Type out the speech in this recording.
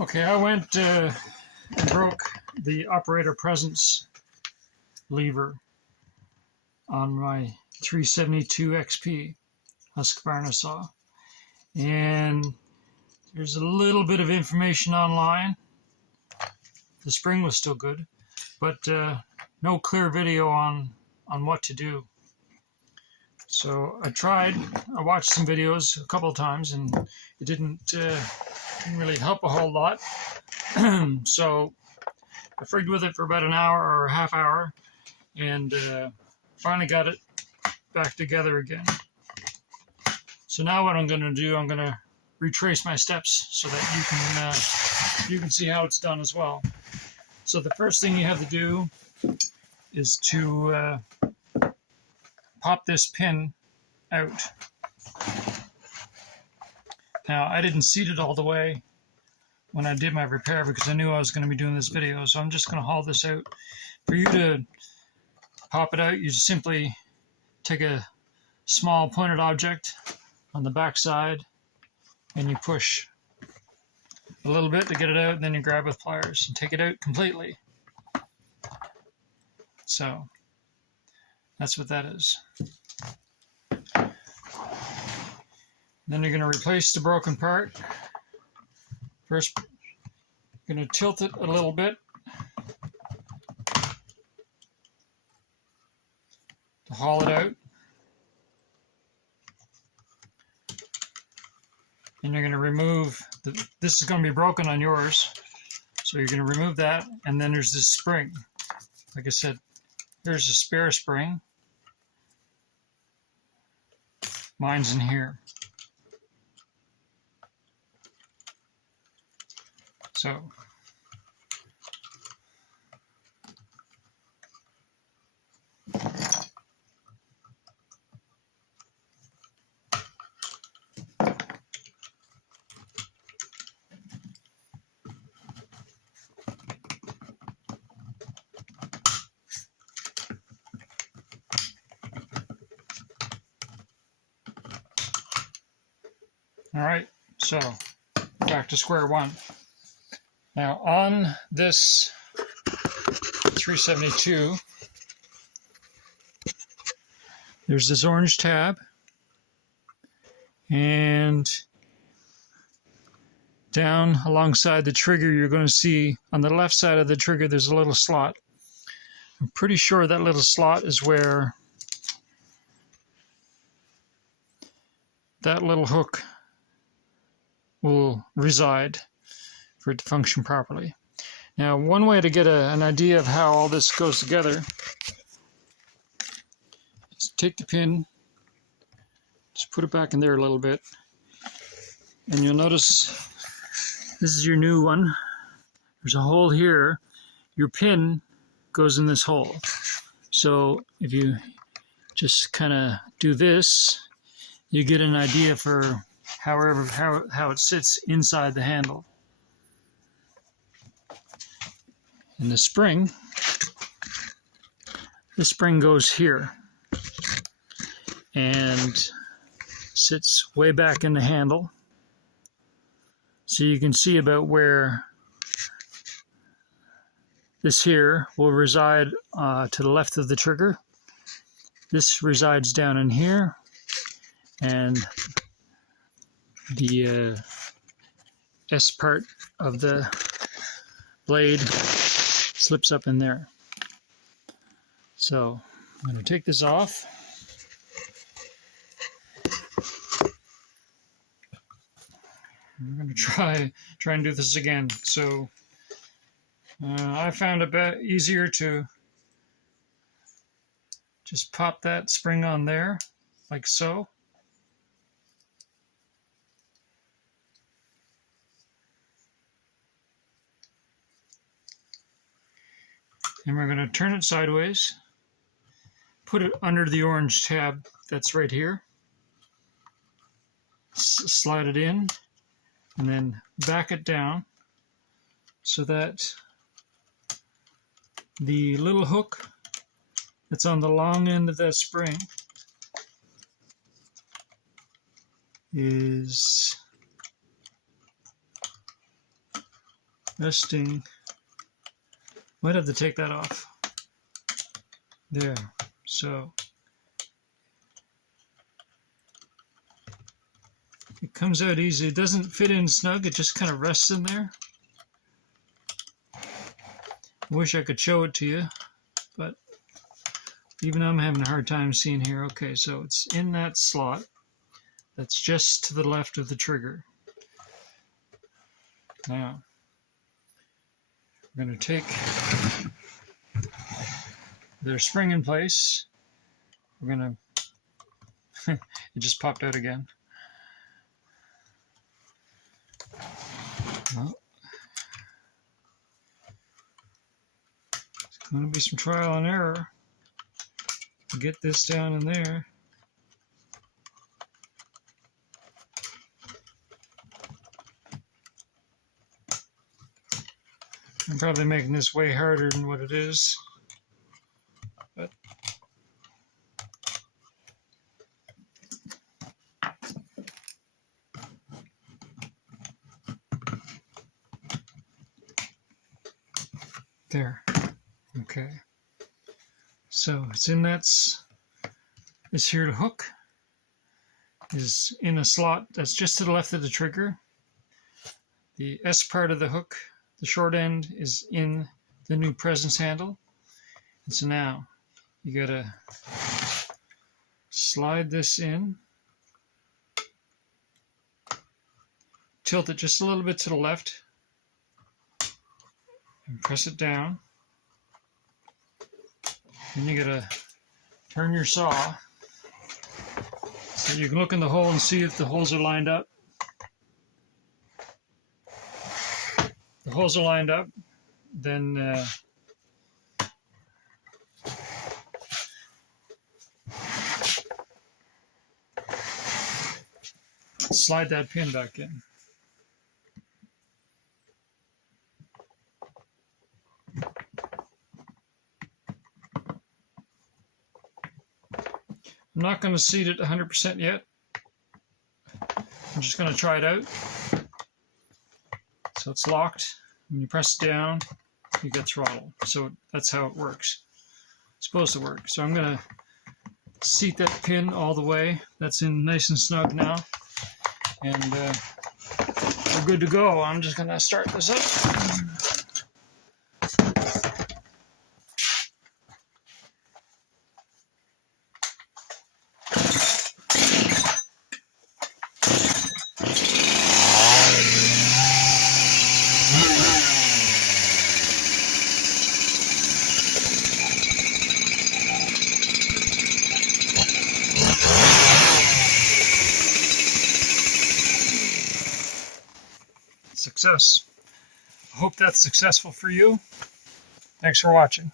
Okay, I went and broke the operator presence lever on my 372 XP Husqvarna saw. And there's a little bit of information online. The spring was still good, but no clear video on what to do. So I watched some videos a couple of times, and it didn't really help a whole lot. So I frigged with it for about an hour or a half hour, and finally got it back together again. So now what I'm going to do, I'm going to retrace my steps so that you can see how it's done as well. So the first thing you have to do is to pop this pin out. Now, I didn't seat it all the way when I did my repair because I knew I was going to be doing this video, so I'm just going to haul this out. For you to pop it out, you just simply take a small pointed object on the back side and you push a little bit to get it out, and then you grab with pliers and take it out completely. So that's what that is. Then you're going to replace the broken part. First, you're going to tilt it a little bit to haul it out. And you're going to remove, this is going to be broken on yours, so you're going to remove that, and then there's this spring. Like I said, here's a spare spring. Mine's in here. So all right, so back to square one. Now on this 372, there's this orange tab, and down alongside the trigger you're going to see on the left side of the trigger there's a little slot. I'm pretty sure that little slot is where that little hook will reside for it to function properly. Now, one way to get an idea of how all this goes together is take the pin, just put it back in there a little bit, and you'll notice this is your new one. There's a hole here. Your pin goes in this hole. So if you just kind of do this, you get an idea for how it sits inside the handle. And the spring goes here and sits way back in the handle. So you can see about where this here will reside to the left of the trigger. This resides down in here, and the S part of the blade slips up in there. So I'm going to take this off. I'm going to try and do this again. So I found it easier to just pop that spring on there, like so. And we're going to turn it sideways, put it under the orange tab that's right here, slide it in, and then back it down so that the little hook that's on the long end of that spring is resting. Might have to take that off. There. So it comes out easy. It doesn't fit in snug. It just kind of rests in there. I wish I could show it to you, but even I'm having a hard time seeing here. Okay, so it's in that slot. That's just to the left of the trigger. Now, we're going to take their spring in place. We're going to, it just popped out again. Well, it's going to be some trial and error to get this down in there. I'm probably making this way harder than what it is, but there. Okay. So it's in this here to hook is in a slot that's just to the left of the trigger. The S part of the hook, the short end, is in the new presence handle. And so now you gotta slide this in, tilt it just a little bit to the left, and press it down. Then you gotta turn your saw so you can look in the hole and see if the holes are lined up. The holes are lined up, then slide that pin back in. I'm not going to seat it 100% yet. I'm just going to try it out. So it's locked. When you press it down, you get throttle. So that's how it works. It's supposed to work. So I'm going to seat that pin all the way. That's in nice and snug now. And we're good to go. I'm just going to start this up. Success. I hope that's successful for you. Thanks for watching.